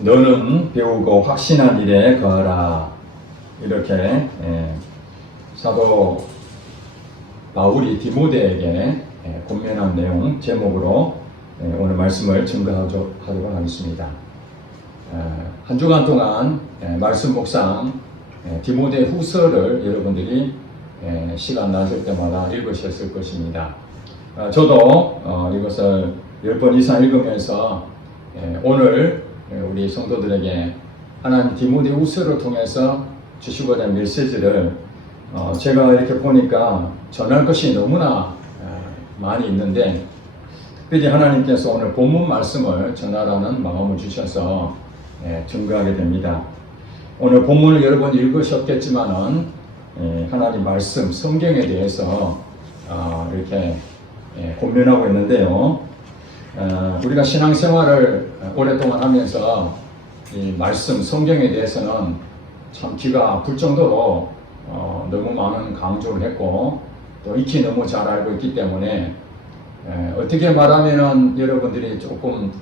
너는 배우고 확신한 일에 거하라. 이렇게 사도 바울이 디모데에게 권면한 내용 제목으로 오늘 말씀을 증거하도록 하겠습니다. 한 주간 동안 말씀 묵상 디모데 후서를 여러분들이 시간 나실 때마다 읽으셨을 것입니다. 저도 이것을 10번 이상 읽으면서 오늘 우리 성도들에게 하나님 디모데 후서를 통해서 주시고자 한 메시지를 제가 이렇게 보니까 전할 것이 너무나 많이 있는데, 특별히 하나님께서 오늘 본문 말씀을 전하라는 마음을 주셔서 증거하게 됩니다. 오늘 본문을 여러 번 읽으셨겠지만은 하나님 말씀 성경에 대해서 이렇게 권면하고 있는데요. 우리가 신앙생활을 오랫동안 하면서 이 말씀 성경에 대해서는 참 귀가 아플 정도로 너무 많은 강조를 했고 또 익히 너무 잘 알고 있기 때문에 어떻게 말하면은 여러분들이 조금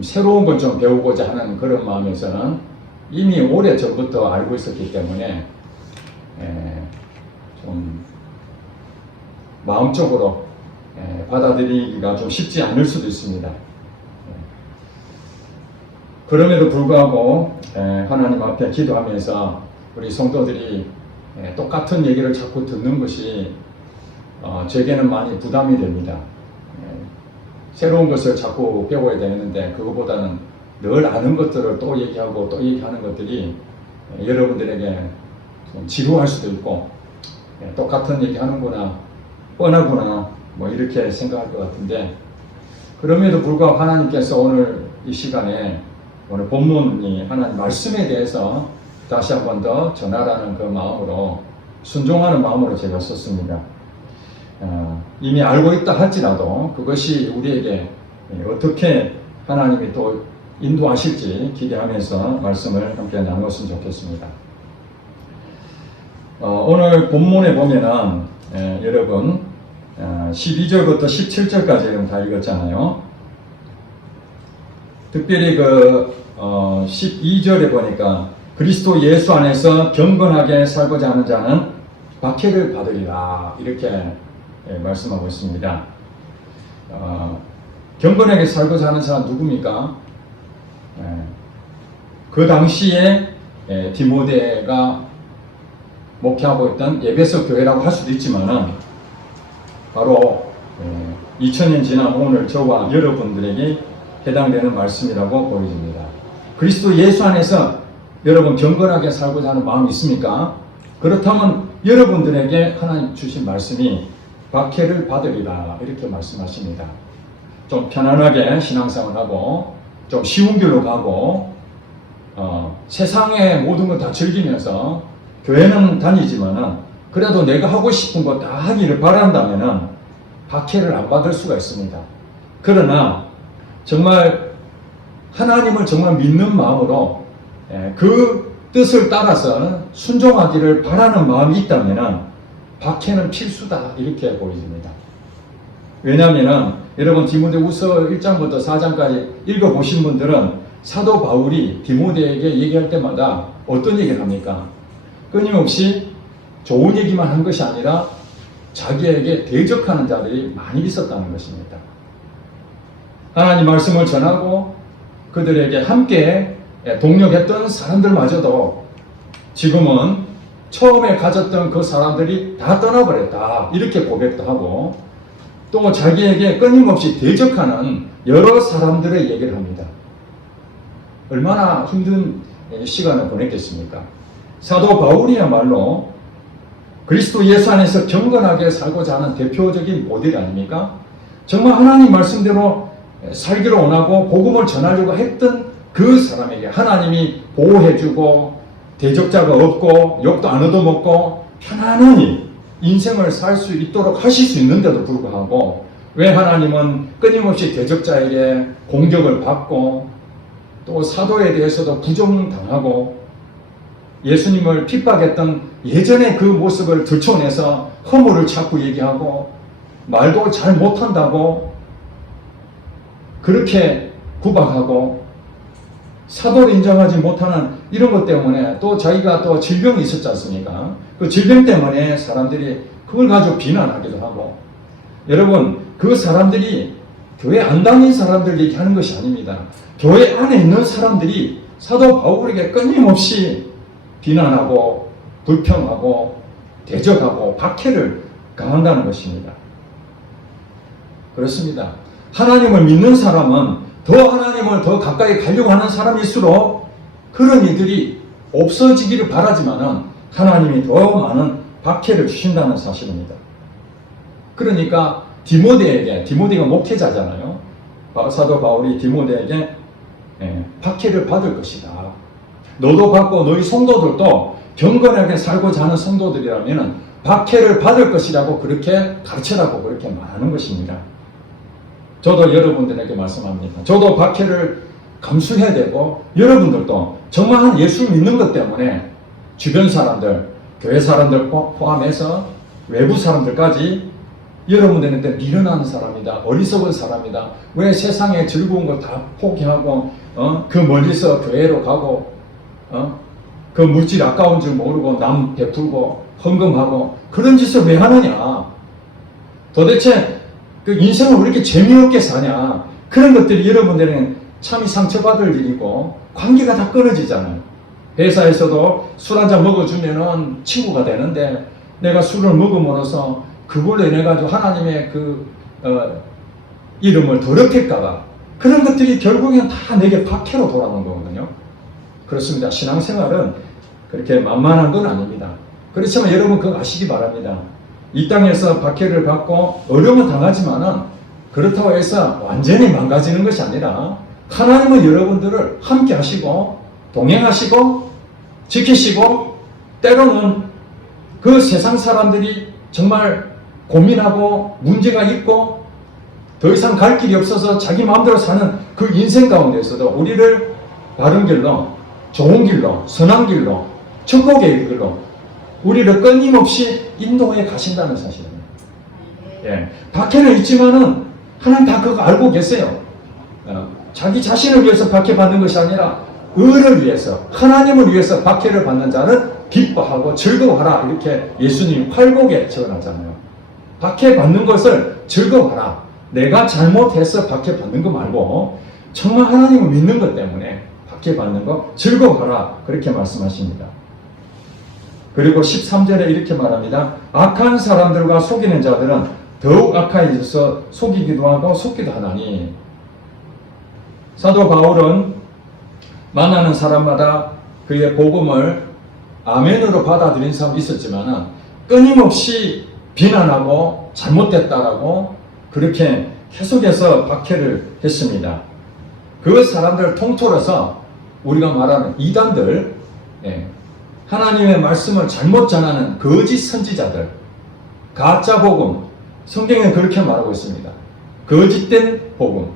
새로운 걸 좀 배우고자 하는 그런 마음에서는 이미 오래 전부터 알고 있었기 때문에 좀 마음적으로 받아들이기가 좀 쉽지 않을 수도 있습니다. 그럼에도 불구하고 하나님 앞에 기도하면서 우리 성도들이 똑같은 얘기를 자꾸 듣는 것이 제게는 많이 부담이 됩니다. 새로운 것을 자꾸 배워야 되는데 그것보다는 늘 아는 것들을 또 얘기하고 또 얘기하는 것들이 여러분들에게 좀 지루할 수도 있고 똑같은 얘기 하는구나, 뻔하구나 뭐 이렇게 생각할 것 같은데, 그럼에도 불구하고 하나님께서 오늘 이 시간에 오늘 본문이 하나님 말씀에 대해서 다시 한 번 더 전하라는 그 마음으로, 순종하는 마음으로 제가 썼습니다. 이미 알고 있다 할지라도 그것이 우리에게 어떻게 하나님이 또 인도하실지 기대하면서 말씀을 함께 나눴으면 좋겠습니다. 오늘 본문에 보면은 여러분 12절부터 17절까지 다 읽었잖아요. 특별히 12절에 보니까 그리스도 예수 안에서 경건하게 살고자 하는 자는 박해를 받으리라, 이렇게 말씀하고 있습니다. 경건하게 살고자 하는 사람 누굽니까? 그 당시에 디모데가 목회하고 있던 에베소 교회라고 할 수도 있지만은 바로 2000년 지난 오늘 저와 여러분들에게 해당되는 말씀이라고 보여집니다. 그리스도 예수 안에서 여러분 경건하게 살고자 하는 마음이 있습니까? 그렇다면 여러분들에게 하나님 주신 말씀이 박해를 받으리라, 이렇게 말씀하십니다. 좀 편안하게 신앙생활하고 좀 쉬운 길로 가고 세상의 모든 걸 다 즐기면서 교회는 다니지만은 그래도 내가 하고 싶은 거 다 하기를 바란다면은 박해를 안 받을 수가 있습니다. 그러나 정말 하나님을 정말 믿는 마음으로 그 뜻을 따라서 순종하기를 바라는 마음이 있다면은 박해는 필수다, 이렇게 보여집니다. 왜냐하면은 여러분 디모데후서 1장부터 4장까지 읽어보신 분들은 사도 바울이 디모데에게 얘기할 때마다 어떤 얘기를 합니까? 끊임없이 좋은 얘기만 한 것이 아니라 자기에게 대적하는 자들이 많이 있었다는 것입니다. 하나님 말씀을 전하고 그들에게 함께 동력했던 사람들마저도 지금은 처음에 가졌던 그 사람들이 다 떠나버렸다, 이렇게 고백도 하고 또 자기에게 끊임없이 대적하는 여러 사람들의 얘기를 합니다. 얼마나 힘든 시간을 보냈겠습니까? 사도 바울이야말로 그리스도 예수 안에서 경건하게 살고자 하는 대표적인 모델 아닙니까? 정말 하나님 말씀대로 살기를 원하고 복음을 전하려고 했던 그 사람에게 하나님이 보호해주고 대적자가 없고 욕도 안 얻어먹고 편안히 인생을 살 수 있도록 하실 수 있는데도 불구하고 왜 하나님은 끊임없이 대적자에게 공격을 받고 또 사도에 대해서도 부정당하고 예수님을 핍박했던 예전의 그 모습을 들춰내서 허물을 자꾸 얘기하고 말도 잘 못한다고 그렇게 구박하고 사도를 인정하지 못하는 이런 것 때문에 또 자기가 또 질병이 있었지 않습니까? 그 질병 때문에 사람들이 그걸 가지고 비난하기도 하고, 여러분 그 사람들이 교회 안 다닌 사람들 얘기하는 것이 아닙니다. 교회 안에 있는 사람들이 사도 바울에게 끊임없이 비난하고 불평하고 대적하고 박해를 가한다는 것입니다. 그렇습니다. 하나님을 믿는 사람은 더 하나님을 더 가까이 가려고 하는 사람일수록 그런 이들이 없어지기를 바라지만은 하나님이 더 많은 박해를 주신다는 사실입니다. 그러니까 디모데가 목회자잖아요. 사도 바울이 디모데에게 박해를 받을 것이다. 너도 받고 너희 성도들도 경건하게 살고자 하는 성도들이라면 박해를 받을 것이라고 그렇게 가르쳐라고 그렇게 말하는 것입니다. 저도 여러분들에게 말씀합니다. 저도 박해를 감수해야 되고, 여러분들도 정말 한 예수 믿는 것 때문에 주변 사람들, 교회 사람들 포함해서 외부 사람들까지 여러분들한테 미련한 사람이다, 어리석은 사람이다, 왜 세상의 즐거운 걸 다 포기하고 그 멀리서 교회로 가고 그 물질 아까운 줄 모르고 남 베풀고 헌금하고 그런 짓을 왜 하느냐, 도대체 그 인생을 왜 이렇게 재미없게 사냐, 그런 것들이 여러분들은 참이 상처받을 일이고 관계가 다 끊어지잖아요. 회사에서도 술 한잔 먹어주면은 친구가 되는데 내가 술을 먹음으로써 그걸로 인해 가지고 하나님의 이름을 더럽힐까봐 그런 것들이 결국엔 다 내게 박해로 돌아오는 거거든요. 그렇습니다. 신앙생활은 그렇게 만만한 건 아닙니다. 그렇지만 여러분 그거 아시기 바랍니다. 이 땅에서 박해를 받고 어려움을 당하지만은 그렇다고 해서 완전히 망가지는 것이 아니라 하나님은 여러분들을 함께 하시고 동행하시고 지키시고, 때로는 그 세상 사람들이 정말 고민하고 문제가 있고 더 이상 갈 길이 없어서 자기 마음대로 사는 그 인생 가운데서도 우리를 바른 길로, 좋은 길로, 선한 길로, 천국의 길로 우리를 끊임없이 인도해 가신다는 사실입니다. 박해는 있지만은 하나님 다 그거 알고 계세요. 자기 자신을 위해서 박해받는 것이 아니라 의를 위해서, 하나님을 위해서 박해를 받는 자는 기뻐하고 즐거워하라, 이렇게 예수님 활곡에 적어놨잖아요. 박해받는 것을 즐거워하라. 내가 잘못해서 박해받는 거 말고 정말 하나님을 믿는 것 때문에 박해받는 거 즐거워하라, 그렇게 말씀하십니다. 그리고 13절에 이렇게 말합니다. 악한 사람들과 속이는 자들은 더욱 악해져서 속이기도 하고 속기도 하나니. 사도 바울은 만나는 사람마다 그의 복음을 아멘으로 받아들인 사람이 있었지만 끊임없이 비난하고 잘못됐다라고 그렇게 계속해서 박해를 했습니다. 그 사람들을 통틀어서 우리가 말하는 이단들, 하나님의 말씀을 잘못 전하는 거짓 선지자들, 가짜 복음, 성경에 그렇게 말하고 있습니다. 거짓된 복음,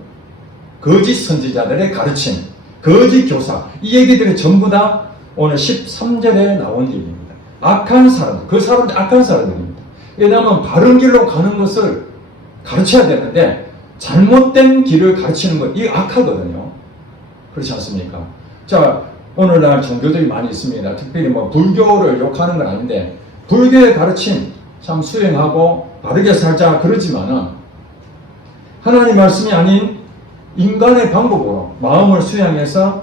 거짓 선지자들의 가르침, 거짓 교사, 이 얘기들이 전부 다 오늘 13절에 나온 얘기입니다. 악한 사람들, 그 사람들 악한 사람들입니다. 왜냐하면 바른 길로 가는 것을 가르쳐야 되는데 잘못된 길을 가르치는 것, 이게 악하거든요. 그렇지 않습니까? 자, 오늘날 종교들이 많이 있습니다. 특별히 뭐 불교를 욕하는 건 아닌데 불교의 가르침 참 수행하고 바르게 살자 그러지만은 하나님 말씀이 아닌 인간의 방법으로 마음을 수양해서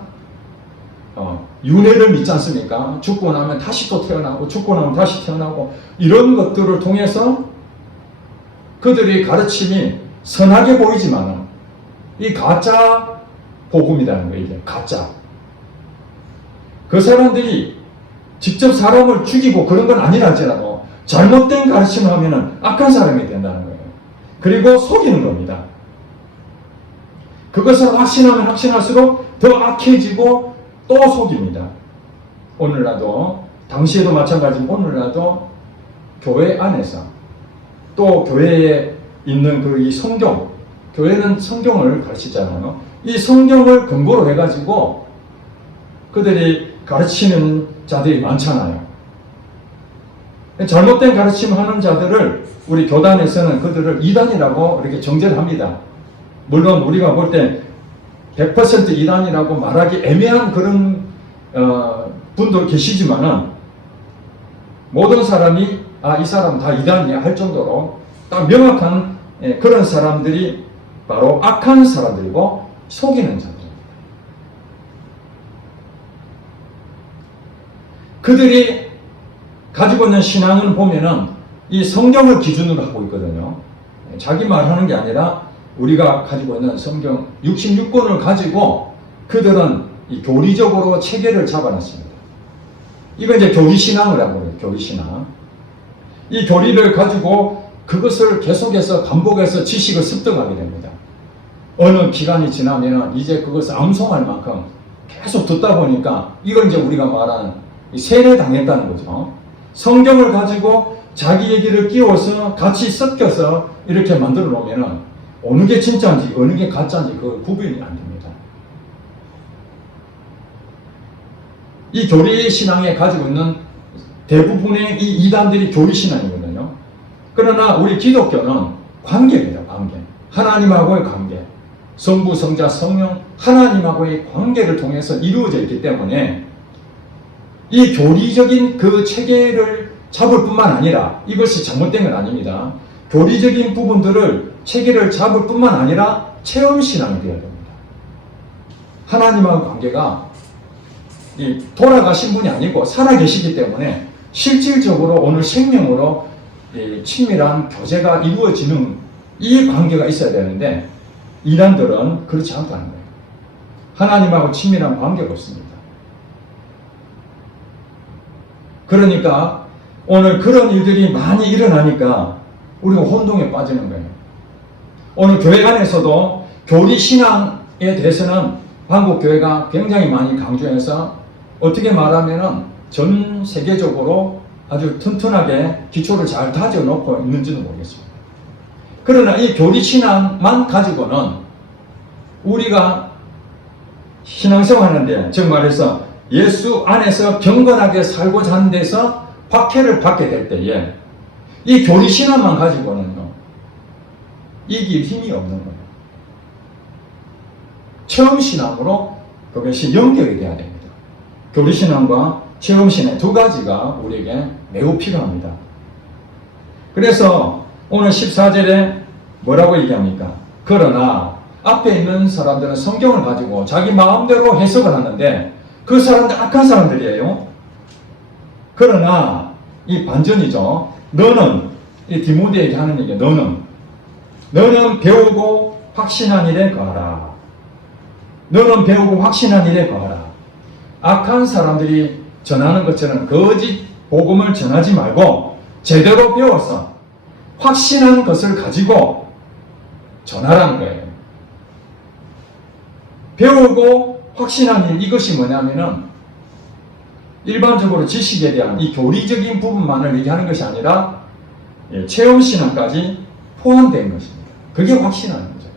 윤회를 믿지 않습니까? 죽고 나면 다시 또 태어나고 죽고 나면 다시 태어나고 이런 것들을 통해서 그들의 가르침이 선하게 보이지만은 이 가짜 복음이라는 거예요. 이게 가짜. 그 사람들이 직접 사람을 죽이고 그런 건 아니랄지라도 잘못된 가르침을 하면은 악한 사람이 된다는 거예요. 그리고 속이는 겁니다. 그것을 확신하면 확신할수록 더 악해지고 또 속입니다. 오늘날도, 당시에도 마찬가지고 오늘날도 교회 안에서 또 교회에 있는 그 이 성경, 교회는 성경을 가르치잖아요. 이 성경을 근거로 해가지고 그들이 가르치는 자들이 많잖아요. 잘못된 가르침 하는 자들을 우리 교단에서는 그들을 이단이라고 이렇게 정죄를 합니다. 물론 우리가 볼 때 100% 이단이라고 말하기 애매한 그런 분도 계시지만은 모든 사람이 이 사람 다 이단이야 할 정도로 딱 명확한 그런 사람들이 바로 악한 사람들이고 속이는 자들입니다. 그들이 가지고 있는 신앙을 보면은 이 성경을 기준으로 하고 있거든요. 자기 말하는 게 아니라 우리가 가지고 있는 성경 66권을 가지고 그들은 이 교리적으로 체계를 잡아놨습니다. 이거 이제 교리신앙을 하고 그래요. 교리신앙. 이 교리를 가지고 그것을 계속해서 반복해서 지식을 습득하게 됩니다. 어느 기간이 지나면 이제 그것을 암송할 만큼 계속 듣다 보니까 이걸 이제 우리가 말하는 세뇌당했다는 거죠. 성경을 가지고 자기 얘기를 끼워서 같이 섞여서 이렇게 만들어 놓으면 어느 게 진짜인지 어느 게 가짜인지 그 구분이 안 됩니다. 이 교리신앙에 가지고 있는 대부분의 이 이단들이 교리신앙이거든요. 그러나 우리 기독교는 관계입니다. 관계. 하나님하고의 관계. 성부, 성자, 성령 하나님하고의 관계를 통해서 이루어져 있기 때문에 이 교리적인 그 체계를 잡을 뿐만 아니라 이것이 잘못된 건 아닙니다. 교리적인 부분들을 체계를 잡을 뿐만 아니라 체험신앙이 되어야 됩니다. 하나님하고 관계가 돌아가신 분이 아니고 살아계시기 때문에 실질적으로 오늘 생명으로 친밀한 교제가 이루어지는 이 관계가 있어야 되는데 이단들은 그렇지 않다는 거예요. 하나님하고 친밀한 관계가 없습니다. 그러니까 오늘 그런 일들이 많이 일어나니까 우리가 혼동에 빠지는 거예요. 오늘 교회 안에서도 교리신앙에 대해서는 한국교회가 굉장히 많이 강조해서 어떻게 말하면 전 세계적으로 아주 튼튼하게 기초를 잘 다져놓고 있는지는 모르겠습니다. 그러나 이 교리신앙만 가지고는 우리가 신앙생활 하는데 즉 말해서 예수 안에서 경건하게 살고자 하는 데서 박해를 받게 될 때에 이 교리신앙만 가지고는요 이길 힘이 없는 거예요. 체험신앙으로 그것이 연결이 돼야 됩니다. 교리신앙과 체험신앙 두 가지가 우리에게 매우 필요합니다. 그래서 오늘 14절에 뭐라고 얘기합니까? 그러나 앞에 있는 사람들은 성경을 가지고 자기 마음대로 해석을 하는데 그 사람들 악한 사람들이에요. 그러나 이 반전이죠. 너는 이 디모데에게 하는 얘기야. 너는 배우고 확신한 일에 거하라. 너는 배우고 확신한 일에 거하라. 악한 사람들이 전하는 것처럼 거짓 복음을 전하지 말고 제대로 배워서 확신한 것을 가지고 전하라는 거예요. 배우고 확신한 일, 이것이 뭐냐면은 일반적으로 지식에 대한 이 교리적인 부분만을 얘기하는 것이 아니라 체험신앙까지 포함된 것입니다. 그게 확신하는 거죠.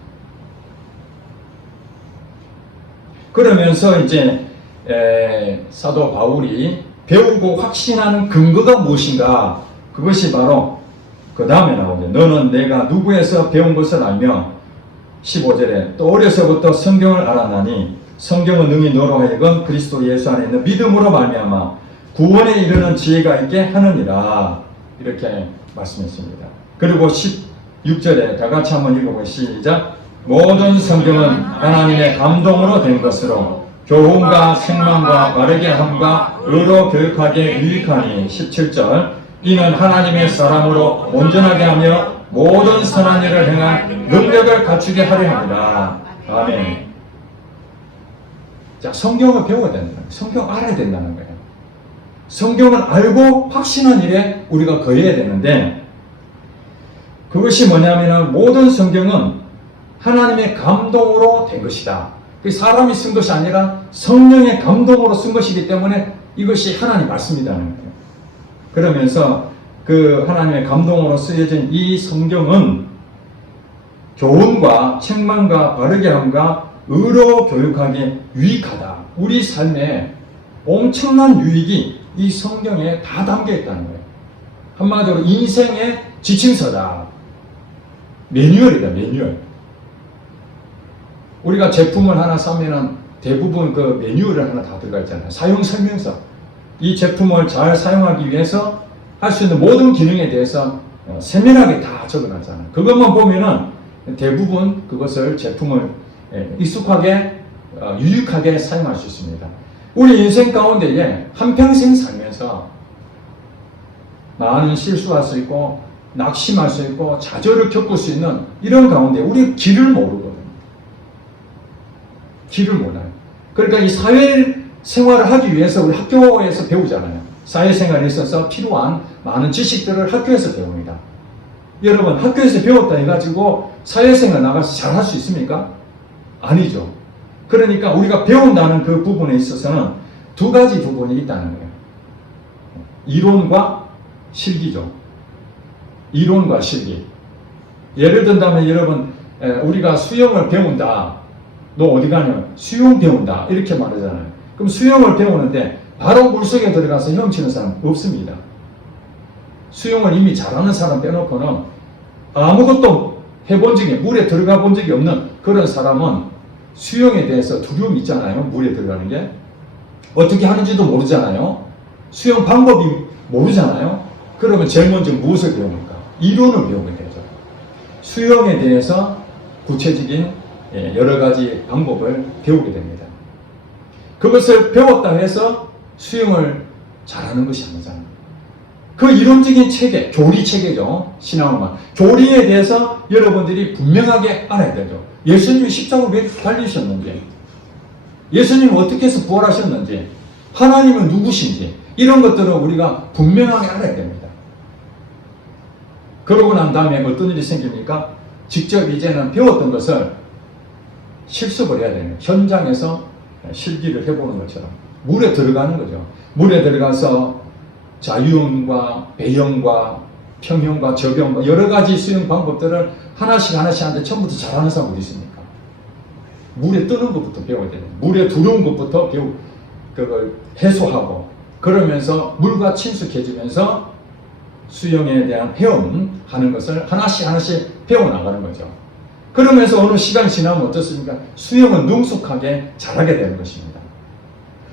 그러면서 이제 사도 바울이 배우고 확신하는 근거가 무엇인가? 그것이 바로 그 다음에 나오죠. 너는 내가 누구에서 배운 것을 알며 15절에 또 어려서부터 성경을 알아나니 성경은 능히 너로 하여금 그리스도 예수 안에 있는 믿음으로 말미암아 구원에 이르는 지혜가 있게 하느니라. 이렇게 말씀했습니다. 그리고 16절에 다 같이 한번 읽어보세요. 시작. 모든 성경은 하나님의 감동으로 된 것으로 교훈과 생망과 바르게 함과 의로 교육하기에 유익하니 17절 이는 하나님의 사람으로 온전하게 하며 모든 선한 일을 행한 능력을 갖추게 하려 합니다. 아멘. 자, 성경을 배워야 된다는 거예요. 성경 알아야 된다는 거예요. 성경을 알고 확신한 일에 우리가 거해야 되는데 그것이 뭐냐면 모든 성경은 하나님의 감동으로 된 것이다. 사람이 쓴 것이 아니라 성령의 감동으로 쓴 것이기 때문에 이것이 하나님 말씀이라는 거예요. 그러면서 그 하나님의 감동으로 쓰여진 이 성경은 교훈과 책망과 바르게 함과 의로 교육하기에 유익하다. 우리 삶에 엄청난 유익이 이 성경에 다 담겨 있다는 거예요. 한마디로 인생의 지침서다. 매뉴얼이다, 매뉴얼. 우리가 제품을 하나 사면은 대부분 그 매뉴얼을 하나 다 들어가 있잖아요. 사용 설명서. 이 제품을 잘 사용하기 위해서 할 수 있는 모든 기능에 대해서 세밀하게 다 적어놨잖아요. 그것만 보면은 대부분 그것을 제품을 익숙하게 유익하게 사용할 수 있습니다. 우리 인생 가운데에 한평생 살면서 많은 실수할 수 있고 낙심할 수 있고 좌절을 겪을 수 있는 이런 가운데 우리 길을 모르거든요. 길을 몰라요. 그러니까 이 사회생활을 하기 위해서 우리 학교에서 배우잖아요. 사회생활에 있어서 필요한 많은 지식들을 학교에서 배웁니다. 여러분 학교에서 배웠다 해가지고 사회생활 나가서 잘 할 수 있습니까? 아니죠. 그러니까 우리가 배운다는 그 부분에 있어서는 두 가지 부분이 있다는 거예요. 이론과 실기죠. 이론과 실기. 예를 든다면 여러분 우리가 수영을 배운다. 너 어디 가냐? 수영 배운다. 이렇게 말하잖아요. 그럼 수영을 배우는데 바로 물속에 들어가서 헤엄치는 사람 없습니다. 수영을 이미 잘하는 사람 빼놓고는 아무것도 해본 적이, 물에 들어가 본 적이 없는 그런 사람은 수영에 대해서 두려움이 있잖아요. 물에 들어가는 게. 어떻게 하는지도 모르잖아요. 수영 방법이 모르잖아요. 그러면 제일 먼저 무엇을 배웁니까? 이론을 배우게 되죠. 수영에 대해서 구체적인 여러 가지 방법을 배우게 됩니다. 그것을 배웠다 해서 수영을 잘하는 것이 아니잖아요. 그 이론적인 체계, 교리 체계죠. 신앙만. 교리에 대해서 여러분들이 분명하게 알아야 되죠. 예수님이 십자가를 왜 달리셨는지, 예수님은 어떻게 해서 부활하셨는지, 하나님은 누구신지, 이런 것들을 우리가 분명하게 알아야 됩니다. 그러고 난 다음에 어떤 일이 생깁니까? 직접 이제는 배웠던 것을 실습을 해야 되는, 현장에서 실기를 해보는 것처럼 물에 들어가는 거죠. 물에 들어가서 자유형과 배형과 평형과 접형과 여러 가지 수영 방법들을 하나씩 하나씩 하는데 처음부터 잘하는 사람이 있습니까? 물에 뜨는 것부터 배워야 돼요. 물에 두려운 것부터 그걸 해소하고, 그러면서 물과 친숙해지면서 수영에 대한 헤엄하는 것을 하나씩 하나씩 배워나가는 거죠. 그러면서 어느 시간이 지나면 어떻습니까? 수영은 능숙하게 잘하게 되는 것입니다.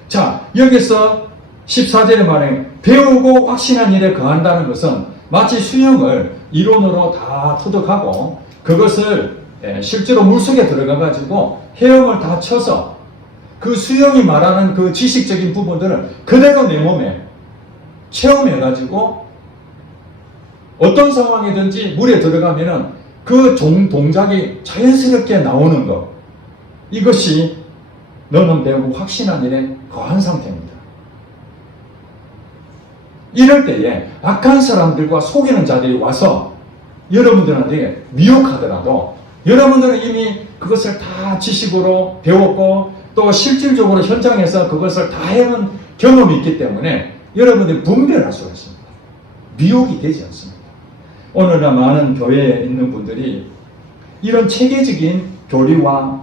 자, 여기서 14절에 말해 배우고 확신한 일에 거한다는 것은 마치 수영을 이론으로 다 터득하고 그것을 실제로 물속에 들어가 가지고 헤엄을 다 쳐서 그 수영이 말하는 그 지식적인 부분들을 그대로 내 몸에 체험해 가지고 어떤 상황이든지 물에 들어가면은 그 동작이 자연스럽게 나오는 것, 이것이 너는 배우고 확신한 일에 거한 상태입니다. 이럴 때에 악한 사람들과 속이는 자들이 와서 여러분들한테 미혹하더라도 여러분들은 이미 그것을 다 지식으로 배웠고 또 실질적으로 현장에서 그것을 다 해본 경험이 있기 때문에 여러분들이 분별할 수가 있습니다. 미혹이 되지 않습니다. 오늘날 많은 교회에 있는 분들이 이런 체계적인 교리와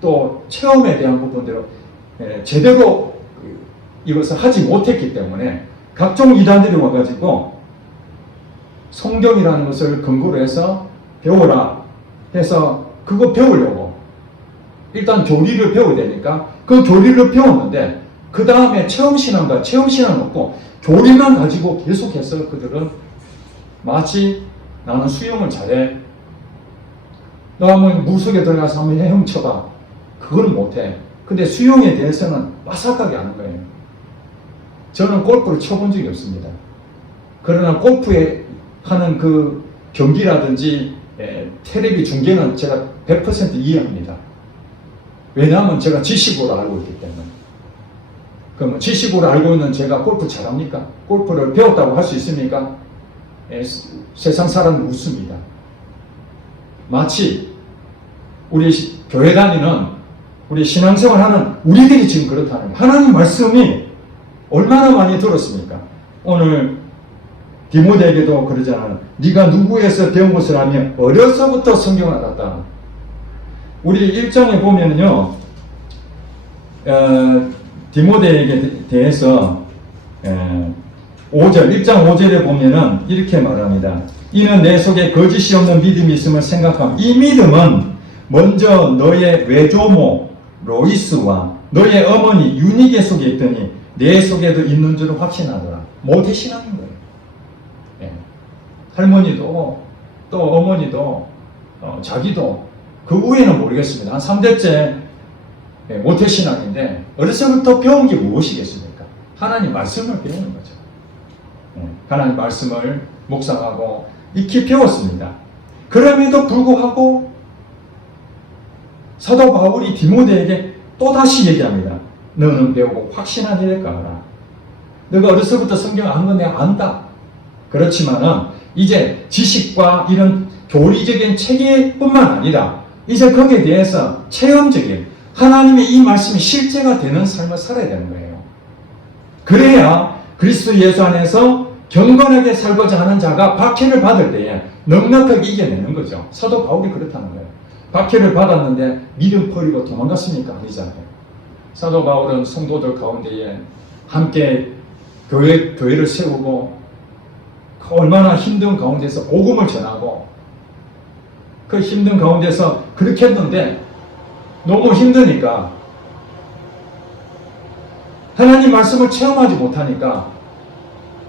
또 체험에 대한 부분들을 제대로 이것을 하지 못했기 때문에 각종 이단들이 와가지고 성경이라는 것을 근거로 해서 배워라 해서 그거 배우려고 일단 교리를 배워야 되니까 그 교리를 배웠는데 그 다음에 체험신앙과 체험신앙 없고 교리만 가지고 계속해서 그들은 마치 나는 수영을 잘해, 너 한번 물속에 들어가서 한번 헤엄쳐봐, 그거는 못해. 근데 수영에 대해서는 빠삭하게 아는 거예요. 저는 골프를 쳐본 적이 없습니다. 그러나 골프에 하는 그 경기라든지 텔레비 중계는 제가 100% 이해합니다. 왜냐하면 제가 지식으로 알고 있기 때문에. 그러면 지식으로 알고 있는 제가 골프 잘합니까? 골프를 배웠다고 할 수 있습니까? 세상 사람은 웃습니다. 마치 우리 교회 다니는 우리 신앙생활 하는 우리들이 지금 그렇다는 거예요. 하나님 말씀이 얼마나 많이 들었습니까? 오늘 디모데에게도 그러잖아요. 네가 누구에서 배운 것을 하며 어려서부터 성경을 알았다. 우리 1장에 보면은요, 디모데에게 대해서 5절, 1장 5절에 보면은 이렇게 말합니다. 이는 내 속에 거짓이 없는 믿음이 있음을 생각함. 이 믿음은 먼저 너의 외조모 로이스와 너의 어머니 유니게 속에 있더니 내 속에도 있는 줄 확신하더라. 모태신앙인 거예요. 예. 할머니도 또 어머니도 자기도 그 후에는 모르겠습니다. 한 3대째 모태신앙인데 어렸을 때부터 배운 게 무엇이겠습니까? 하나님 말씀을 배우는 거죠. 하나님 말씀을 묵상하고 익히 배웠습니다. 그럼에도 불구하고 사도 바울이 디모데에게 또다시 얘기합니다. 너는 배우고 확신한 일에 가라. 너가 어렸을 때부터 성경 안 건 내가 안다. 그렇지만은 이제 지식과 이런 교리적인 체계뿐만 아니라 이제 거기에 대해서 체험적인 하나님의 이 말씀이 실제가 되는 삶을 살아야 되는 거예요. 그래야 그리스도 예수 안에서 경건하게 살고자 하는 자가 박해를 받을 때에 넉넉하게 이겨내는 거죠. 사도 바울이 그렇다는 거예요. 박해를 받았는데 믿음 버리고 도망갔습니까? 아니잖아요. 사도 바울은 성도들 가운데에 함께 교회를 세우고 얼마나 힘든 가운데서 복음을 전하고 그 힘든 가운데서 그렇게 했는데 너무 힘드니까 하나님 말씀을 체험하지 못하니까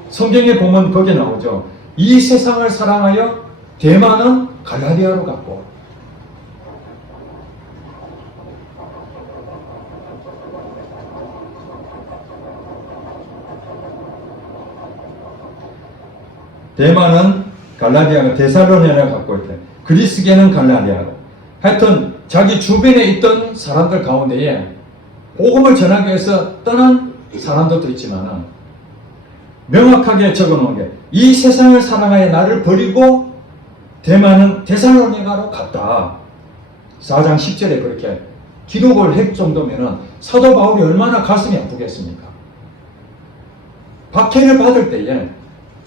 성경에 보면 거기에 나오죠. 이 세상을 사랑하여 대만은 갈라디아로 갔고 대만은 갈라디아가 데살로니가를 갖고 있대. 그리스계는 갈라디아로. 하여튼 자기 주변에 있던 사람들 가운데에 복음을 전하기 위해서 떠난 사람들도 있지만 명확하게 적어놓은 게 이 세상을 사랑하여 나를 버리고 대만은 데살로니가로 갔다. 4장 10절에 그렇게 기록을 할 정도면 사도 바울이 얼마나 가슴이 아프겠습니까? 박해를 받을 때에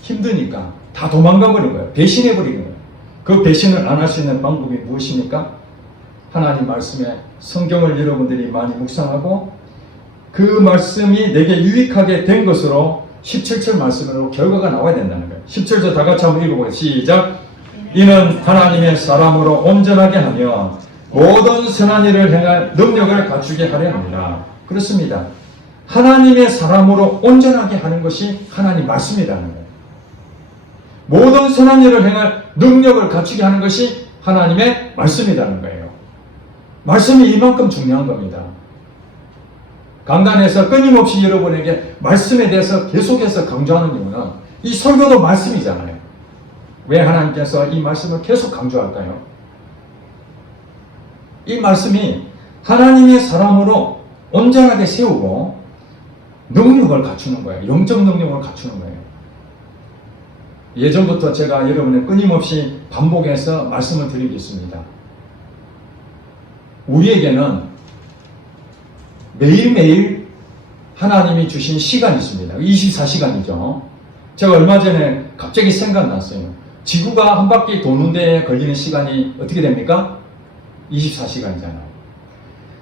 힘드니까 다 도망가 버린 거예요. 배신해 버린 거예요. 그 배신을 안 할 수 있는 방법이 무엇입니까? 하나님 말씀에 성경을 여러분들이 많이 묵상하고 그 말씀이 내게 유익하게 된 것으로 17절 말씀으로 결과가 나와야 된다는 거예요. 17절 다 같이 한번 읽어보세요. 시작. 이는 하나님의 사람으로 온전하게 하며 모든 선한 일을 행할 능력을 갖추게 하려 합니다. 그렇습니다. 하나님의 사람으로 온전하게 하는 것이 하나님 말씀이라는 거예요. 모든 선한 일을 행할 능력을 갖추게 하는 것이 하나님의 말씀이라는 거예요. 말씀이 이만큼 중요한 겁니다. 강단에서 끊임없이 여러분에게 말씀에 대해서 계속해서 강조하는 이유는 이 설교도 말씀이잖아요. 왜 하나님께서 이 말씀을 계속 강조할까요? 이 말씀이 하나님의 사람으로 온전하게 세우고 능력을 갖추는 거예요. 영적 능력을 갖추는 거예요. 예전부터 제가 여러분의 끊임없이 반복해서 말씀을 드리고 있습니다. 우리에게는 매일매일 하나님이 주신 시간이 있습니다. 24시간이죠. 제가 얼마 전에 갑자기 생각났어요. 지구가 한 바퀴 도는 데 걸리는 시간이 어떻게 됩니까? 24시간이잖아요.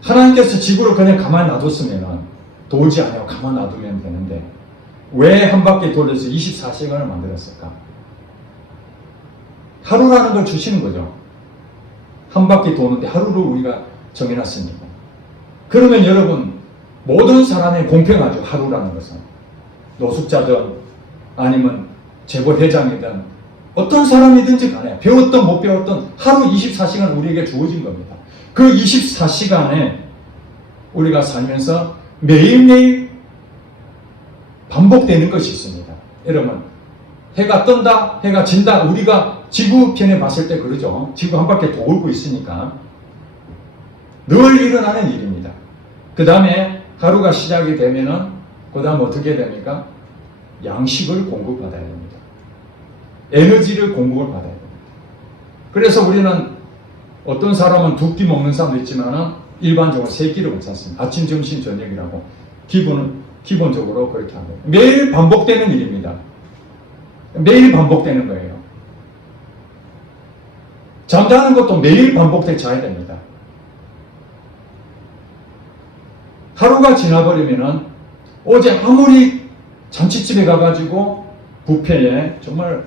하나님께서 지구를 그냥 가만 놔뒀으면 돌지 않고 가만 놔두면 되는데 왜 한 바퀴 돌려서 24시간을 만들었을까? 하루라는 걸 주시는 거죠. 한 바퀴 도는데 하루를 우리가 정해놨으니까. 그러면 여러분 모든 사람이 공평하죠. 하루라는 것은. 노숙자든 아니면 재벌회장이든 어떤 사람이든지 간에 배웠든 못 배웠든 하루 24시간 우리에게 주어진 겁니다. 그 24시간에 우리가 살면서 매일매일 반복되는 것이 있습니다. 여러분 해가 뜬다, 해가 진다. 우리가 지구편에 봤을 때 그러죠. 지구 한 바퀴 돌고 있으니까 늘 일어나는 일입니다. 그 다음에 하루가 시작이 되면은 그 다음 어떻게 됩니까? 양식을 공급받아야 됩니다. 에너지를 공급을 받아야 됩니다. 그래서 우리는 어떤 사람은 두 끼 먹는 사람도 있지만은 일반적으로 세 끼를 먹지 않습니다. 아침, 점심, 저녁이라고 기본적으로 그렇게 합니다. 매일 반복되는 일입니다. 매일 반복되는 거예요. 잠자는 것도 매일 반복돼 자야 됩니다. 하루가 지나버리면은 어제 아무리 잔치집에 가가지고 뷔페에 정말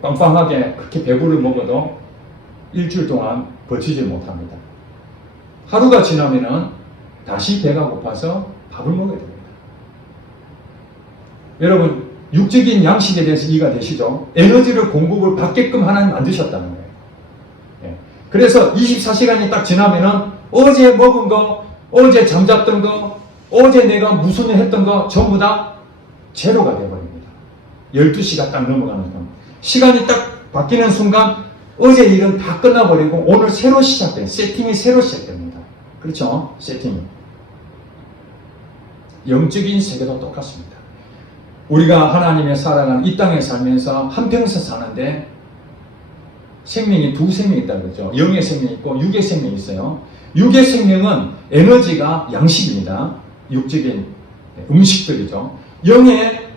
빵빵하게 그렇게 배부를 먹어도 일주일 동안 버티지 못합니다. 하루가 지나면은 다시 배가 고파서 밥을 먹어야 됩니다. 여러분, 육적인 양식에 대해서 이해가 되시죠? 에너지를 공급을 받게끔 하나님 만드셨다는 거예요. 예. 그래서 24시간이 딱 지나면은 어제 먹은 거, 어제 잠잤던 거, 어제 내가 무슨 일 했던 거 전부 다 제로가 되어버립니다. 12시가 딱 넘어가는 순간. 시간이 딱 바뀌는 순간 어제 일은 다 끝나버리고 오늘 새로 시작돼요. 세팅이 새로 시작됩니다. 그렇죠? 세팅이. 영적인 세계도 똑같습니다. 우리가 하나님의 살아가는 이 땅에 살면서 한평생 사는데 생명이 두 생명이 있다고 그러죠. 영의 생명이 있고 육의 생명이 있어요. 육의 생명은 에너지가 양식입니다. 육적인 음식들이죠. 영의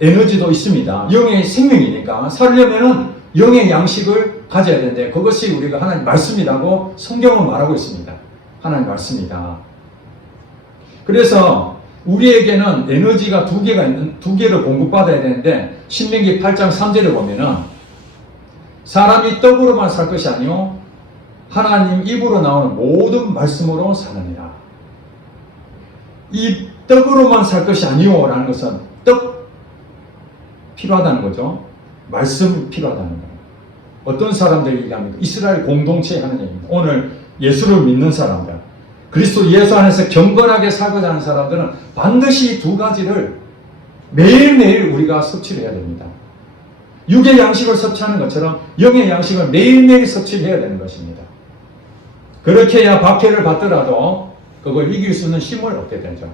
에너지도 있습니다. 영의 생명이니까 살려면은 영의 양식을 가져야 되는데 그것이 우리가 하나님 말씀이라고 성경은 말하고 있습니다. 하나님 말씀이다. 그래서 우리에게는 에너지가 두 개를 공급받아야 되는데 신명기 8장 3절에 보면은 사람이 떡으로만 살 것이 아니요 하나님 입으로 나오는 모든 말씀으로 사느니라. 이 떡으로만 살 것이 아니요 라는 것은 떡 필요하다는 거죠. 말씀 필요하다는 거예요. 어떤 사람들이 얘기합니까? 이스라엘 공동체에 하는 얘기입니다. 오늘 예수를 믿는 사람들, 그리스도 예수 안에서 경건하게 살고자 하는 사람들은 반드시 두 가지를 매일매일 우리가 섭취를 해야 됩니다. 육의 양식을 섭취하는 것처럼 영의 양식을 매일매일 섭취를 해야 되는 것입니다. 그렇게 해야 박해를 받더라도 그걸 이길 수 있는 힘을 얻게 되죠.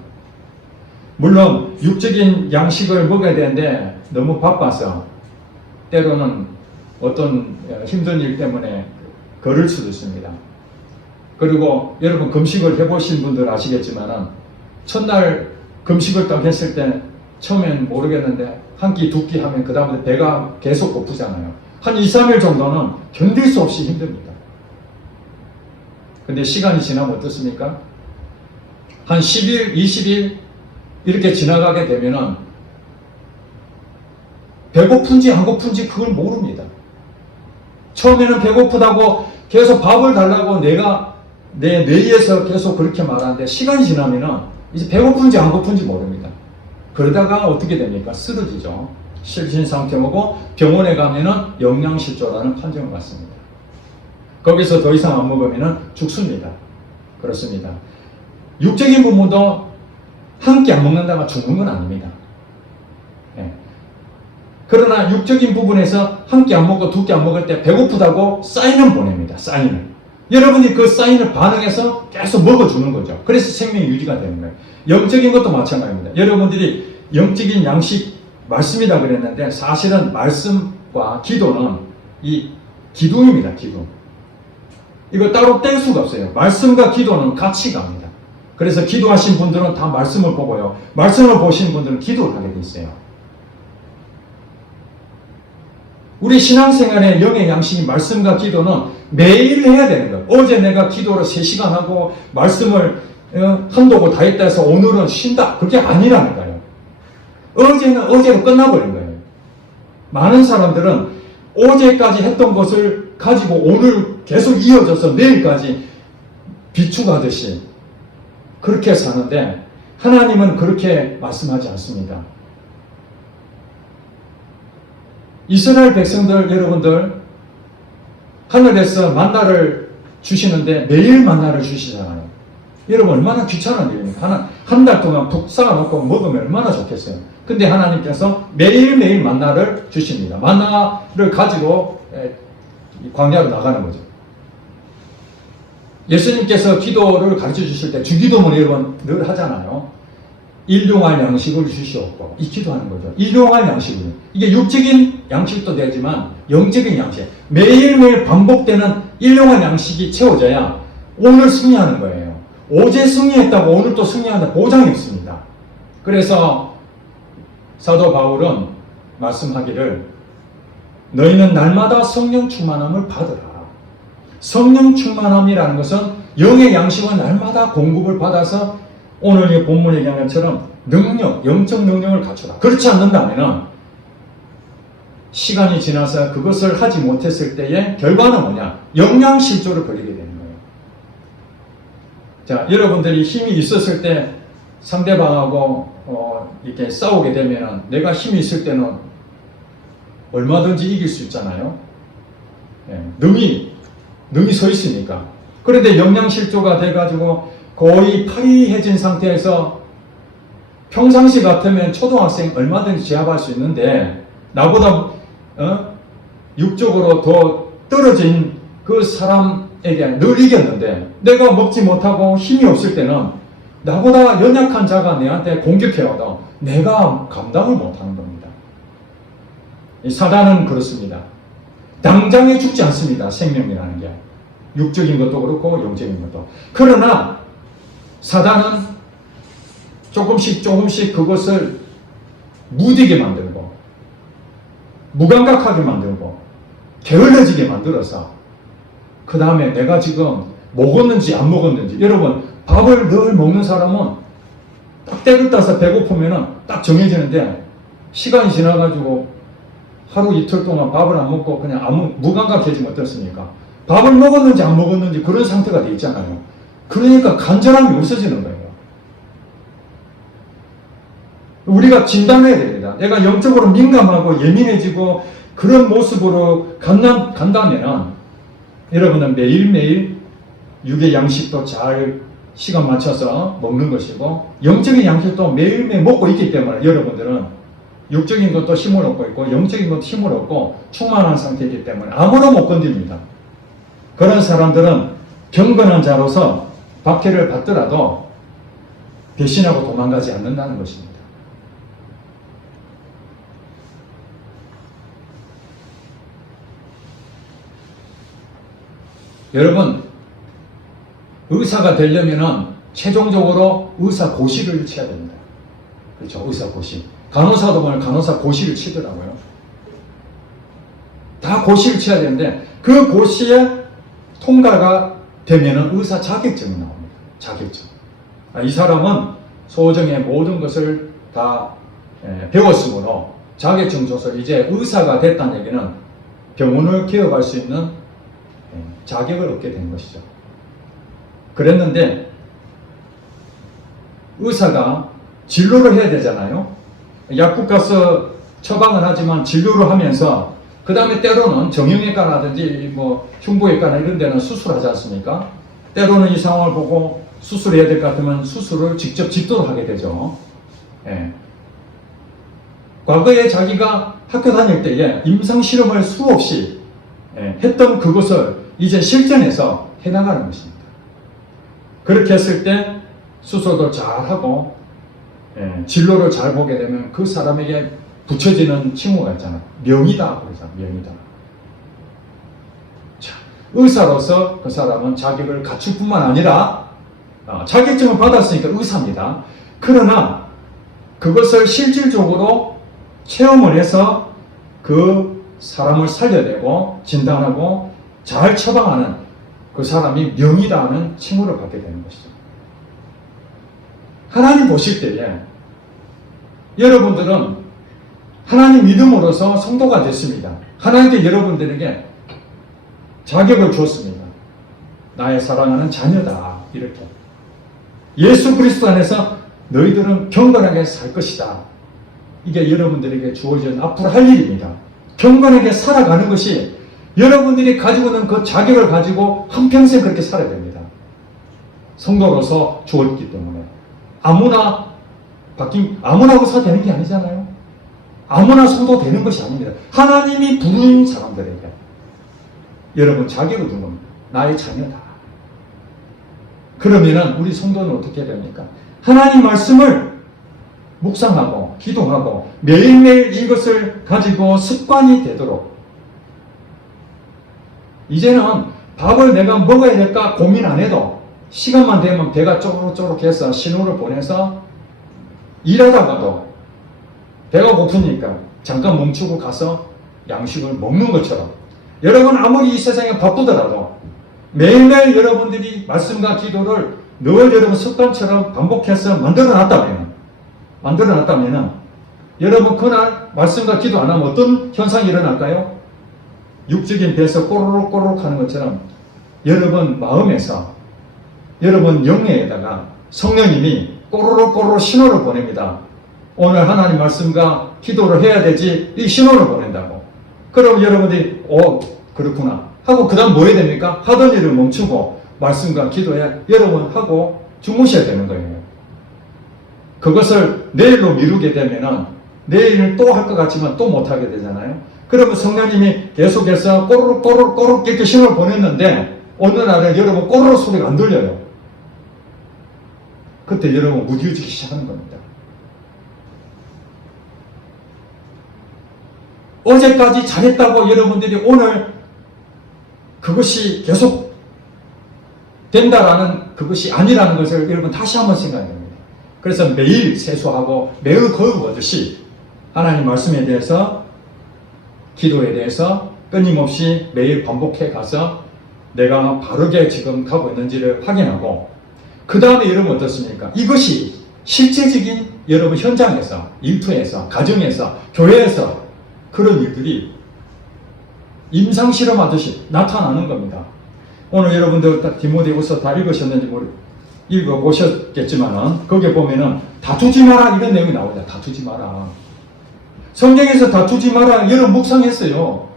물론 육적인 양식을 먹어야 되는데 너무 바빠서 때로는 어떤 힘든 일 때문에 걸을 수도 있습니다. 그리고 여러분 금식을 해보신 분들 아시겠지만은 첫날 금식을 딱 했을 때 처음엔 모르겠는데 한 끼 두 끼 하면 그 다음에 배가 계속 고프잖아요. 한 2, 3일 정도는 견딜 수 없이 힘듭니다. 근데 시간이 지나면 어떻습니까? 한 10일, 20일 이렇게 지나가게 되면은 배고픈지 안 고픈지 그걸 모릅니다. 처음에는 배고프다고 계속 밥을 달라고 내가 내 뇌에서 계속 그렇게 말하는데 시간이 지나면은 이제 배고픈지 안 고픈지 모릅니다. 그러다가 어떻게 됩니까? 쓰러지죠. 실신 상태고 병원에 가면은 영양실조라는 판정을 받습니다. 거기서 더 이상 안 먹으면은 죽습니다. 그렇습니다. 육적인 부분도 한 끼 안 먹는다가 죽는 건 아닙니다. 예. 그러나 육적인 부분에서 한 끼 안 먹고 두 끼 안 먹을 때 배고프다고 사인을 보냅니다. 사인을. 여러분이 그 사인을 반응해서 계속 먹어주는 거죠. 그래서 생명이 유지가 되는 거예요. 영적인 것도 마찬가지입니다. 여러분들이 영적인 양식 말씀이다 그랬는데 사실은 말씀과 기도는 이 기둥입니다. 기둥. 이거 따로 뗄 수가 없어요. 말씀과 기도는 같이 갑니다. 그래서 기도하신 분들은 다 말씀을 보고요. 말씀을 보신 분들은 기도를 하게 돼 있어요. 우리 신앙생활의 영의 양식인 말씀과 기도는 매일 해야 되는 거예요. 어제 내가 기도를 3시간 하고 말씀을 한도고 다 했다 해서 오늘은 쉰다. 그게 아니라는 거예요. 어제는 어제로 끝나버린 거예요. 많은 사람들은 어제까지 했던 것을 가지고 오늘 계속 이어져서 내일까지 비축하듯이 그렇게 사는데 하나님은 그렇게 말씀하지 않습니다. 이스라엘 백성들 여러분들 하늘에서 만나를 주시는데 매일 만나를 주시잖아요. 여러분 얼마나 귀찮은 일입니까? 한 달 동안 푹 쌓아놓고 먹으면 얼마나 좋겠어요. 근데 하나님께서 매일매일 만나를 주십니다. 만나를 가지고 광야로 나가는 거죠. 예수님께서 기도를 가르쳐 주실 때 주기도문 여러분 늘 하잖아요. 일용할 양식을 주시옵고 이 기도하는 거죠. 일용할 양식을. 이게 육적인 양식도 되지만 영적인 양식. 매일매일 반복되는 일용할 양식이 채워져야 오늘 승리하는 거예요. 어제 승리했다고 오늘 또 승리하는 보장이 없습니다. 그래서 사도 바울은 말씀하기를 너희는 날마다 성령 충만함을 받으라. 성령 충만함이라는 것은 영의 양식은 날마다 공급을 받아서 오늘 이 본문에 얘기한 것처럼 능력, 영적 능력을 갖추라. 그렇지 않는다면 시간이 지나서 그것을 하지 못했을 때의 결과는 뭐냐? 영양실조를 벌이게 되는 거예요. 자, 여러분들이 힘이 있었을 때 상대방하고 이렇게 싸우게 되면 내가 힘이 있을 때는 얼마든지 이길 수 있잖아요. 예, 능이 서 있으니까. 그런데 영양실조가 돼가지고 거의 파리해진 상태에서 평상시 같으면 초등학생 얼마든지 제압할 수 있는데 나보다 육적으로 더 떨어진 그 사람에게 늘 이겼는데 내가 먹지 못하고 힘이 없을 때는 나보다 연약한 자가 내한테 공격해와도 내가 감당을 못하는 겁니다. 이 사단은 그렇습니다. 당장에 죽지 않습니다. 생명이라는 게. 육적인 것도 그렇고 영적인 것도. 그러나 사단은 조금씩 그것을 무디게 만들고 무감각하게 만들고 게을러지게 만들어서 그 다음에 내가 지금 먹었는지 안 먹었는지, 여러분 밥을 늘 먹는 사람은 딱 때를 따서 배고프면은 딱 정해지는데 시간이 지나가지고 하루 이틀 동안 밥을 안 먹고 그냥 무감각해지면 어떻습니까? 밥을 먹었는지 안 먹었는지 그런 상태가 돼 있잖아요. 그러니까 간절함이 없어지는 거예요. 우리가 진단해야 됩니다. 내가 영적으로 민감하고 예민해지고 그런 모습으로 간다면 여러분은 매일매일 육의 양식도 잘 시간 맞춰서 먹는 것이고 영적인 양식도 매일매일 먹고 있기 때문에 여러분들은 육적인 것도 힘을 얻고 있고 영적인 것도 힘을 얻고 충만한 상태이기 때문에 아무나 못 건드립니다. 그런 사람들은 경건한 자로서 박해를 받더라도 배신하고 도망가지 않는다는 것입니다. 여러분, 의사가 되려면은 최종적으로 의사 고시를 쳐야 됩니다. 그렇죠? 의사 고시. 간호사도 보면 간호사 고시를 치더라고요. 다 고시를 쳐야 되는데 그 고시에 통과가 되면은 의사 자격증이 나옵니다. 자격증. 이 사람은 소정의 모든 것을 다 배웠으므로 자격증 줘서 이제 의사가 됐다는 얘기는 병원을 개업할 수 있는 자격을 얻게 된 것이죠. 그랬는데 의사가 진료를 해야 되잖아요. 약국 가서 처방을 하지만 진료를 하면서 그 다음에 때로는 정형외과라든지 뭐 흉부외과나 이런 데는 수술하지 않습니까? 때로는 이 상황을 보고 수술해야 될 것 같으면 수술을 직접 집도를 하게 되죠. 예. 과거에 자기가 학교 다닐 때에 임상실험을 수없이 했던 그것을 이제 실전에서 해나가는 것입니다. 그렇게 했을 때 수술도 잘하고 진로를 잘 보게 되면 그 사람에게 붙여지는 칭호가 있잖아요. 명의다. 그러죠. 명의다. 자, 의사로서 그 사람은 자격을 갖출 뿐만 아니라 자격증을 받았으니까 의사입니다. 그러나 그것을 실질적으로 체험을 해서 그 사람을 살려내고 진단하고 잘 처방하는 그 사람이 명의다 하는 칭호를 받게 되는 것이죠. 하나님 보실 때에 여러분들은 하나님 믿음으로서 성도가 됐습니다. 하나님께 여러분들에게 자격을 주었습니다. 나의 사랑하는 자녀다. 이렇게. 예수 그리스도 안에서 너희들은 경건하게 살 것이다. 이게 여러분들에게 주어진 앞으로 할 일입니다. 경건하게 살아가는 것이 여러분들이 가지고 있는 그 자격을 가지고 한평생 그렇게 살아야 됩니다. 성도로서 주었기 때문에. 아무나 의사 되는 게 아니잖아요. 아무나 성도 되는 것이 아닙니다. 하나님이 부른 사람들에게 여러분 자격을 준 겁니다. 나의 자녀다. 그러면은 우리 성도는 어떻게 됩니까? 하나님 말씀을 묵상하고 기도하고 매일매일 이것을 가지고 습관이 되도록 이제는 밥을 내가 먹어야 될까 고민 안 해도 시간만 되면 배가 쪼록쪼록해서 신호를 보내서 일하다가도 배가 고프니까 잠깐 멈추고 가서 양식을 먹는 것처럼 여러분 아무리 이 세상에 바쁘더라도 매일매일 여러분들이 말씀과 기도를 늘 여러분 습관처럼 반복해서 만들어 놨다면 여러분 그날 말씀과 기도 안 하면 어떤 현상이 일어날까요? 육적인 배에서 꼬르륵 하는 것처럼 여러분 마음에서, 여러분 영에다가 성령님이 꼬르륵 신호를 보냅니다. 오늘 하나님 말씀과 기도를 해야 되지, 이 신호를 보낸다고. 그럼 여러분들이 그렇구나 하고 그 다음 뭐 해야 됩니까? 하던 일을 멈추고 말씀과 기도해 여러분 하고 주무셔야 되는 거예요. 그것을 내일로 미루게 되면은 내일 또 할 것 같지만 또 못하게 되잖아요. 그러면 성령님이 계속해서 꼬르륵 이렇게 신호를 보냈는데 어느 날은 여러분 꼬르륵 소리가 안 들려요. 그때 여러분 무디워지기 시작하는 겁니다. 어제까지 잘했다고 여러분들이 오늘 그것이 계속 된다라는 그것이 아니라는 것을 여러분 다시 한번 생각해야 됩니다. 그래서 매일 세수하고 매일 거듭하듯이 하나님 말씀에 대해서, 기도에 대해서 끊임없이 매일 반복해 가서 내가 바르게 지금 가고 있는지를 확인하고, 그 다음에 여러분 어떻습니까? 이것이 실제적인 여러분 현장에서, 일터에서, 가정에서, 교회에서 그런 일들이 임상실험하듯이 나타나는 겁니다. 오늘 여러분들 디모데후서 다 읽으셨는지 읽어보셨겠지만은 거기에 보면은 다투지 마라 이런 내용이 나오죠. 다투지 마라. 성경에서 다투지 마라 여러분 묵상했어요.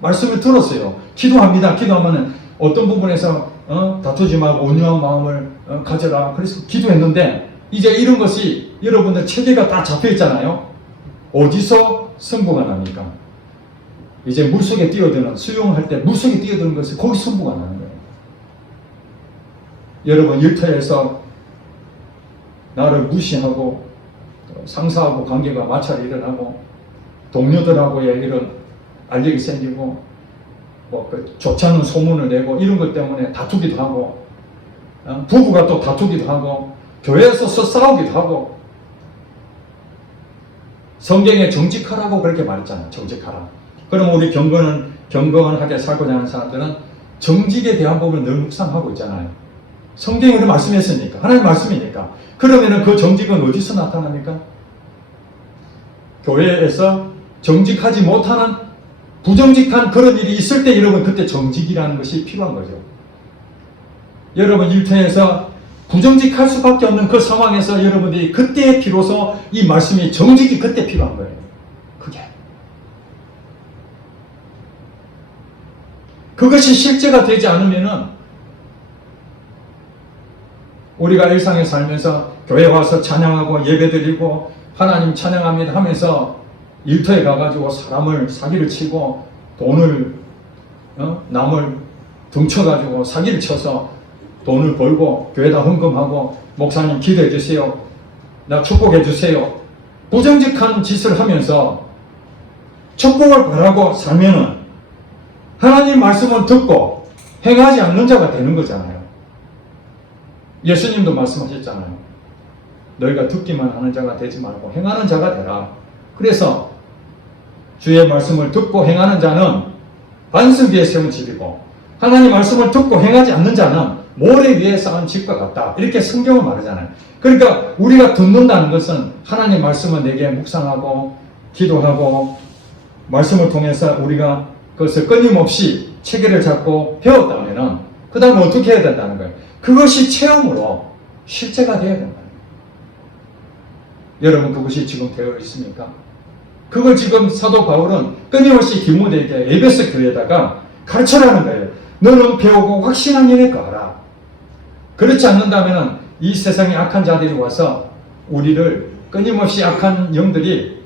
말씀을 들었어요. 기도합니다. 기도하면은 어떤 부분에서 다투지 말고 온유한 마음을 가져라. 그래서 기도했는데 이제 이런 것이 여러분들 체계가 다 잡혀 있잖아요. 어디서 승부가 납니까? 이제 물속에 뛰어드는, 수영할 때 물속에 뛰어드는 것이 거기 승부가 나는 거예요. 여러분 일터에서 나를 무시하고 상사하고 관계가 마찰이 일어나고 동료들하고의 이런 알력이 생기고 좋지 않은 소문을 내고 이런 것 때문에 다투기도 하고 부부가 또 다투기도 하고 교회에서 싸우기도 하고 성경에 정직하라고 그렇게 말했잖아요. 정직하라. 그럼 우리 경건하게 살고자 하는 사람들은 정직에 대한 부분을 늘 묵상하고 있잖아요. 성경에 말씀했으니까. 하나님 말씀이니까. 그러면은 그 정직은 어디서 나타납니까? 교회에서 정직하지 못하는 부정직한 그런 일이 있을 때 여러분 그때 정직이라는 것이 필요한 거죠. 여러분 일터에서 부정직할 수밖에 없는 그 상황에서 여러분들이 그때 비로소 이 말씀이 정직이 그때 필요한 거예요. 그것이 실제가 되지 않으면은 우리가 일상에 살면서 교회 와서 찬양하고 예배드리고 하나님 찬양합니다 하면서 일터에 가가지고 사람을 사기를 치고 돈을 남을 등쳐가지고 사기를 쳐서 돈을 벌고 교회다 헌금하고 목사님 기도해 주세요. 나 축복해 주세요. 부정직한 짓을 하면서 축복을 바라고 살면은 하나님 말씀을 듣고 행하지 않는 자가 되는 거잖아요. 예수님도 말씀하셨잖아요. 너희가 듣기만 하는 자가 되지 말고 행하는 자가 되라. 그래서 주의 말씀을 듣고 행하는 자는 반석 위에 세운 집이고 하나님 말씀을 듣고 행하지 않는 자는 모래 위에 쌓은 집과 같다. 이렇게 성경을 말하잖아요. 그러니까 우리가 듣는다는 것은 하나님 말씀을 내게 묵상하고 기도하고 말씀을 통해서 우리가 그것을 끊임없이 체계를 잡고 배웠다면은 그 다음에 어떻게 해야 된다는 거예요. 그것이 체험으로 실제가 되어야 된다. 여러분 그것이 지금 되어 있습니까? 그걸 지금 사도 바울은 끊임없이 디모데에게 에베소 교회에다가 가르쳐라는 거예요. 너는 배우고 확신한 일에 거하라. 그렇지 않는다면 이 세상에 악한 자들이 와서 우리를 끊임없이 악한 영들이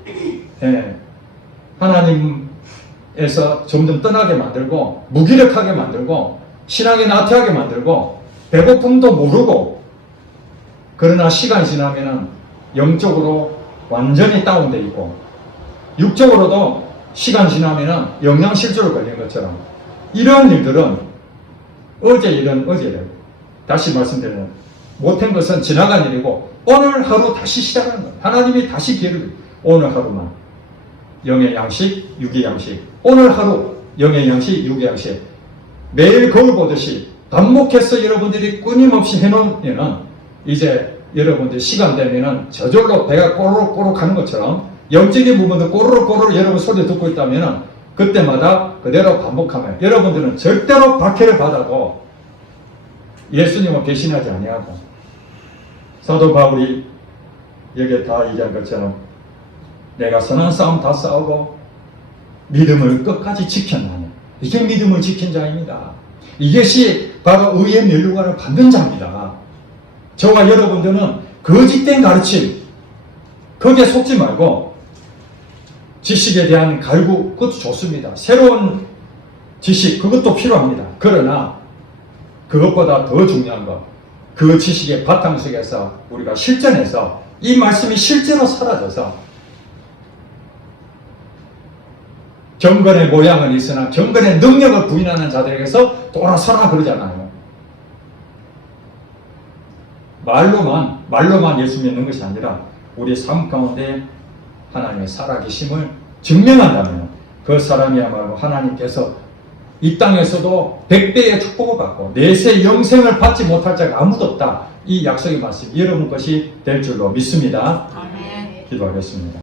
하나님에서 점점 떠나게 만들고 무기력하게 만들고 신앙에 나태하게 만들고 배고픔도 모르고 그러나 시간이 지나면 영적으로 완전히 다운되어 있고 육적으로도 시간 지나면 영양실조로 걸린 것처럼 이러한 일들은 어제 일은 어제래요. 다시 말씀드리면 못한 것은 지나간 일이고 오늘 하루 다시 시작하는 거예요. 하나님이 다시 기회를 오늘 하루만 영의 양식, 육의 양식 오늘 하루 영의 양식, 육의 양식 매일 거울 보듯이 반복해서 여러분들이 끊임없이 해놓으면 이제 여러분들 시간 되면은 저절로 배가 꼬르륵 하는 것처럼 영적인 부분도 꼬르륵 여러분 소리 듣고 있다면 그때마다 그대로 반복하면 여러분들은 절대로 박해를 받아도 예수님을 배신하지 아니하고 사도 바울이 여기에 다 얘기한 것처럼 내가 선한 싸움 다 싸우고 믿음을 끝까지 지켰나니 이게 믿음을 지킨 자입니다. 이것이 바로 의의 멸류관을 받는 자입니다. 저와 여러분들은 거짓된 가르침 거기에 속지 말고 지식에 대한 갈구 그것도 좋습니다. 새로운 지식 그것도 필요합니다. 그러나 그것보다 더 중요한 것 그 지식의 바탕 속에서 우리가 실전해서 이 말씀이 실제로 사라져서 경건의 모양은 있으나 경건의 능력을 부인하는 자들에게서 돌아서라 그러잖아요. 말로만 예수 믿는 것이 아니라 우리 삶 가운데 하나님의 살아계심을 증명한다면 그 사람이야말로 하나님께서 이 땅에서도 100배의 축복을 받고 내세 영생을 받지 못할 자가 아무도 없다. 이 약속의 말씀 여러분 것이 될 줄로 믿습니다. 아멘. 기도하겠습니다.